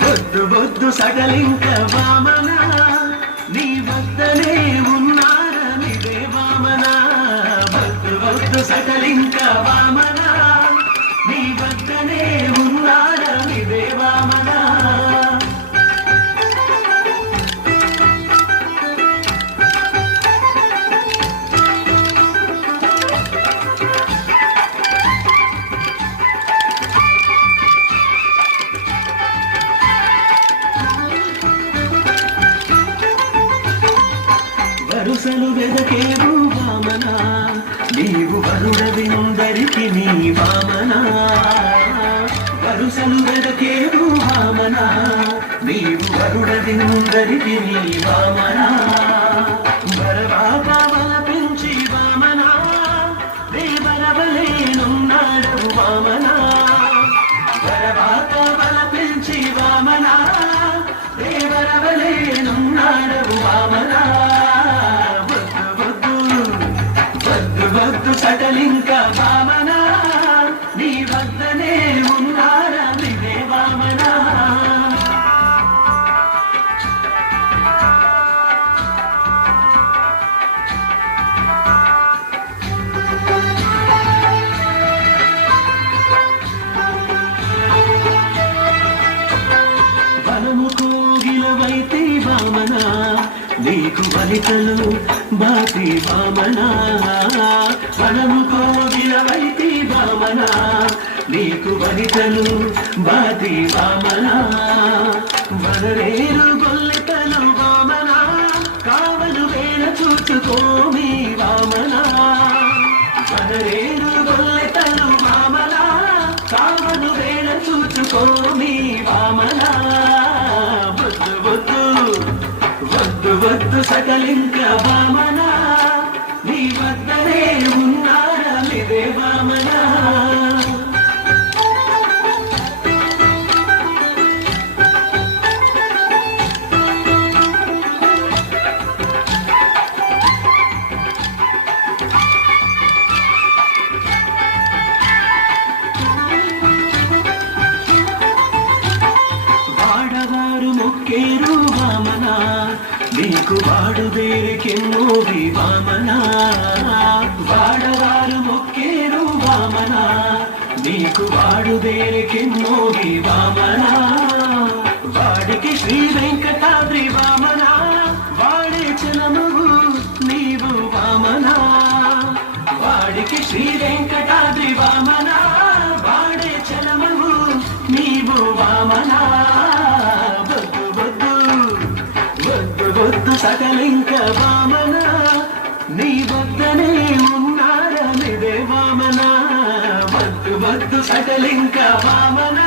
వద్దు వద్దు సడలింక వామన నీ వద్దనే ఉన్నారనిదే వామన వద్దు వద్దు సడలింక వామన నీ వద్దనే ఉన్నారనిదే వామన వరుసలు వెదకేవు వామన నీవు వరుడవిందరికి నీ వామన వరుసలు వెదకేవు వామన నీవు వరుడవిందరికి నీ వామన వరవాపవల పెంచి వామన దేవరవలేనున్నాడవు వామన వరవాపవల పెంచి వామన దేవరవలేనున్నాడవు వామన వద్దు సటలింక వామన నీ వద్దనే ఉన్నారనిదే వామన వనము కోగిలవైతే వామన నీకు వనితలు బాతి వామన వనము కోగిలవైతే వామన నీకు వనితలు బాతి వామన వనరేరు గొల్లెతలు వామన కావలు వేళ చూసుకోమి వామన వనరేరు గొల్లెతలు వామన కావలు వేళ చూసుకోమి వామన వద్దు వద్దు సకలింక వామన నీ వద్దనే ఉన్నారనిదే వామన వాడవారు మొక్కేరు వామన నీకు వాడు దేరికెన్నోవి వామన వాడవారు మొక్కేరు వామన నీకు వాడు దేరికెన్నోవి వామన వాడికి శ్రీ వెంకటాద్రి వామన వాడే చలమువు నీవు వామన వాడికి శ్రీ వెంకటాద్రి వామన వాడే చలమువు నీవు వామన వద్దు సకలింక వామన నీ వద్దనే ఉన్నారనిదే వామన వద్దు సకలింక వామన